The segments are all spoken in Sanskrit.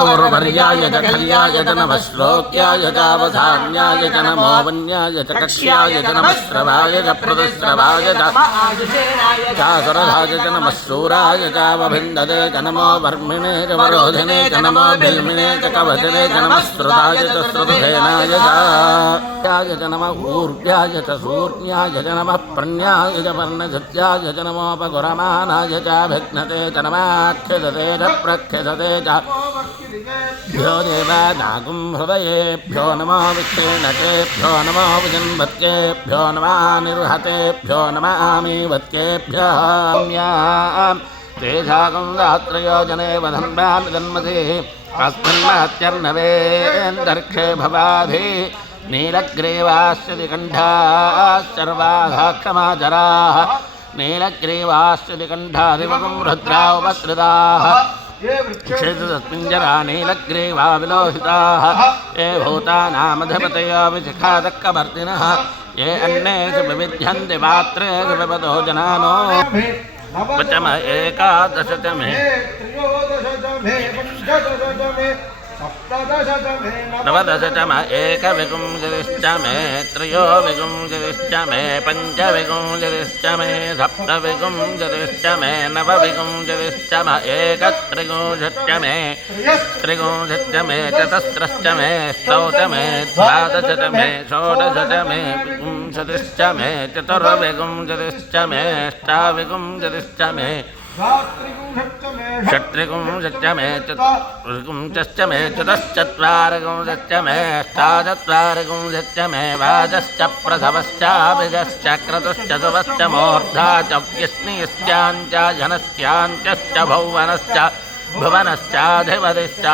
और्वर्याय च खल्याय च नमः श्लोक्याय चावधान्याय च नमो वन्याय च कक्ष्याय च नमः श्रवाय च प्रदुश्रवाय चासरधाय च नमः शूराय चावभिन्दते च नमो वर्मिणे च वरोधिने च नमो भीमिने च कवचने च नमः श्रुताय च श्रुतधेनाय च नमः ऊर्व्याय च सूर्याय च नमः प्रण्याय च वर्णधत्याय च नमोपगुरमानाय चाभिघ्नते च नमाख्यदते च प्रख्यदते च भ्यो देवानागुं हृदयेभ्यो नमो विक्षेणकेभ्यो नमो विजन्वत्येभ्यो नमः निर्हतेभ्यो नमामीवत्येभ्यः तेषागं रात्रयोजने वधन्वान् जन्मधिः अस्मिन्महत्यर्णवेन्दर्क्षे भवाधि नीलग्रीवाश्चि कण्ठाः सर्वाः क्षमाचराः नीलग्रीवाश्चि कण्ठाधिवगुं रुद्रा उपसृताः क्षेत्रस्मिञ्जरा नीलग्रीवा विलोहिताः ये भूतानामधिपतयो विशिखादक्कवर्तिनः ये अन्ये च विविध्यन्ति पात्रे च विपदो जनानो पचम एकादश च मे नवदश च म एकविगुंजलिश्च मे त्रयोविगुंजलिश्च मे पञ्चविगुंजलिश्च मे सप्तविगुंजलिश्च मे नवविगुंजलिश्च म एकत्रिगुंजश्च मे त्रिगुंजश्च मे चतस्रश्च मे स्तौच मे द्वादश च मे षोडश च मे विगुंजलिश्च मे चतुर्विगुंजलिश्च मे अष्टाविगुंजलिश्च मे षट्रिगुंशश्च मे चतुर्गुंशश्च मे चतुश्चत्वारिगुंशश्च मे अष्टाचत्वारिगुंशश्च मे वाजश्च प्रथमश्चाभिजश्च क्रतुश्च सुवश्च मूर्धा च व्यस्नियश्चाञ्च जनश्चाञ्चश्च भुवनश्च भुवनश्चाधिपतिश्च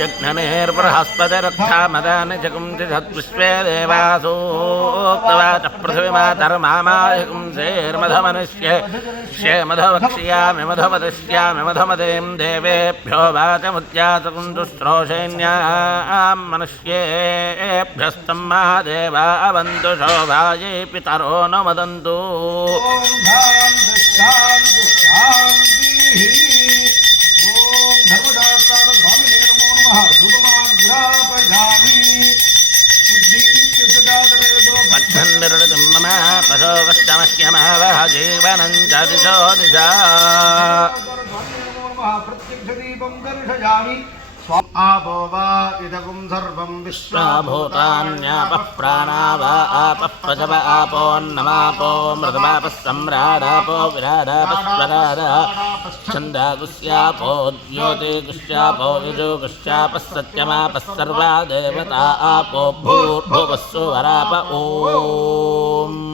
यज्ञनेर्बृहस्पतिरुक्थामदानि जगुंसि सद्विश्वे देवासूक्तवाच पृथिवीमातर्मामायगुंसेर्मधमनुष्ये मधवक्ष्यामि मधवदिष्यामि मधमदें देवेभ्यो वाचमुद्यासकुन्तु श्रोषेण्यां मनुष्येभ्यस्तं महादेवा अवन्तु शोभायै पितरो न वदन्तु पशोकश्चमह्यमवह जीवनं च दिशो दिशा प्रत्यक्षदीपं दर्शयामि आपो वा इदगुं सर्वं विश्वाभूतान्यापः प्राणा वा आपः पशव आपोन्नमापो मृतमापः सम्राडापो विराडापस्वराडः छन्दागुस्यापो द्योतिगुस्यापो यजुगुस्यापः सत्यमापः सर्वा देवता आपो भूर्भुवः सुवराप ॐ